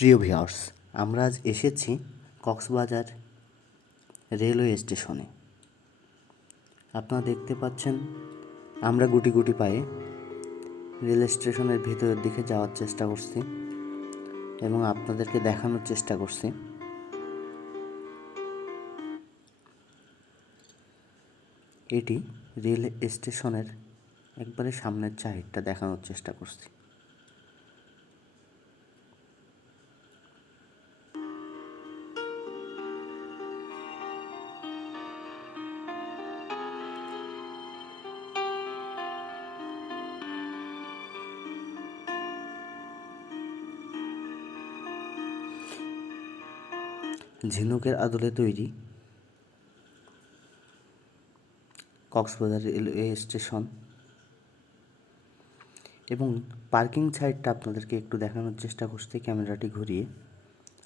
প্রিয় ভিউয়ার্স, আমরা আজ এসেছি কক্সবাজার রেলওয়ে স্টেশনে। আপনারা দেখতে পাচ্ছেন, আমরা গুটি গুটি পায়ে রেল স্টেশনের ভিতরের দিকে যাওয়ার চেষ্টা করছি এবং আপনাদেরকে দেখানোর চেষ্টা করছি। এটি রেল স্টেশনের একবারে সামনের চাহিদটা দেখানোর চেষ্টা করছি। ঝিনুকের আদলে তৈরি কক্সবাজার রেলওয়ে স্টেশন এবং পার্কিং সাইডটা আপনাদেরকে একটু দেখানোর চেষ্টা করছি ক্যামেরাটি ঘুরিয়ে।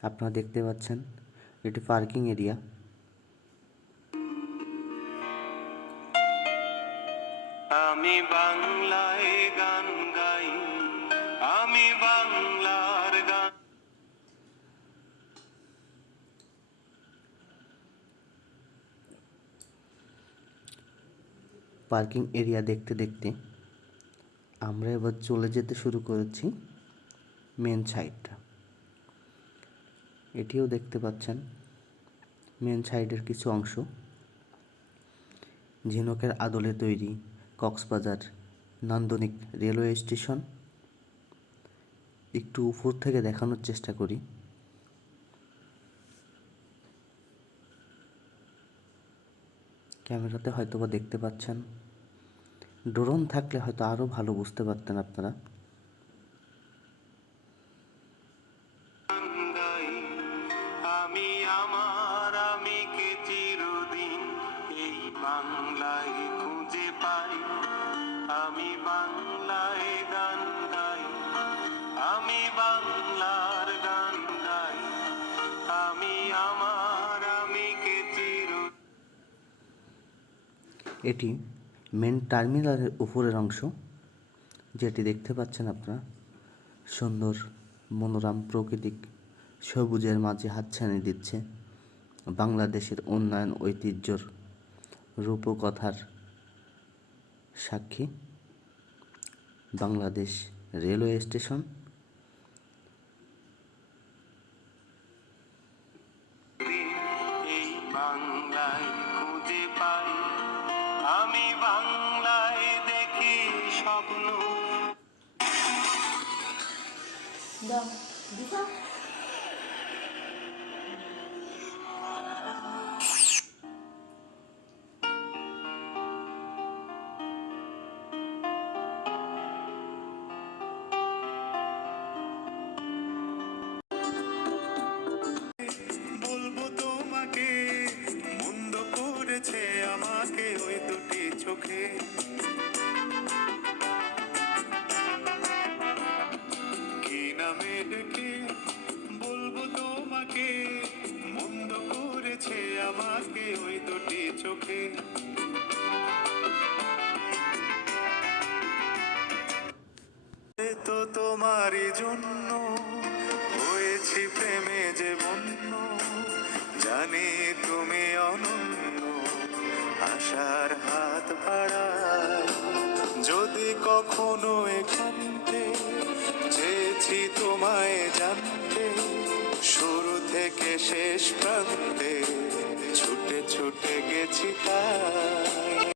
আপনারা দেখতে পাচ্ছেন এটি পার্কিং এরিয়া। আমি বাংলায় গান পার্কিং এরিয়া দেখতে দেখতে আমরা এবার চলে যেতে শুরু করেছি মেন সাইডটা। এটিও দেখতে পাচ্ছেন, মেন সাইডের কিছু অংশ। ঝিনুকের আদলে তৈরি কক্সবাজার নান্দনিক রেলওয়ে স্টেশন। একটু উপর থেকে দেখানোর চেষ্টা করি। ক্যামেরাতে হয়তো বা দেখতে পাচ্ছেন ড্রোন থাকলে হয়তো আরও ভালো বুঝতে পারতেন আপনারা। আমি আমার আমিকে চিরদিন এই বাংলায় খুঁজে পাই। আমি বাংলায় গান গাই আমি বাংলার গান গাই। আমি আমার আমিকে চিরদিন এটি মেন টার্মিনালের উপরের অংশ, যেটি দেখতে পাচ্ছেন আপনারা, সুন্দর, মনোরম প্রকৃতিক সবুজের মাঝে হাতছানি দিচ্ছে বাংলাদেশের উন্নয়ন ঐতিহ্যর রূপকথার সাক্ষী। Bangladesh railway station. বাংলায় খুঁজে পাই 你的你的 নামে ডেকে বলব তোমাকে, মন্দ করেছে আমাকে ওই দুটি চোখে। তো তোমারই জন্য হয়েছি প্রেমে যে বন্য জানি তুমি অনন্য, আশার হাত যদি কখনো এখানতে চেয়েছি তোমায় জানতে শুরু থেকে শেষ প্রান্তে ছুটে ছুটে গেছি তাই।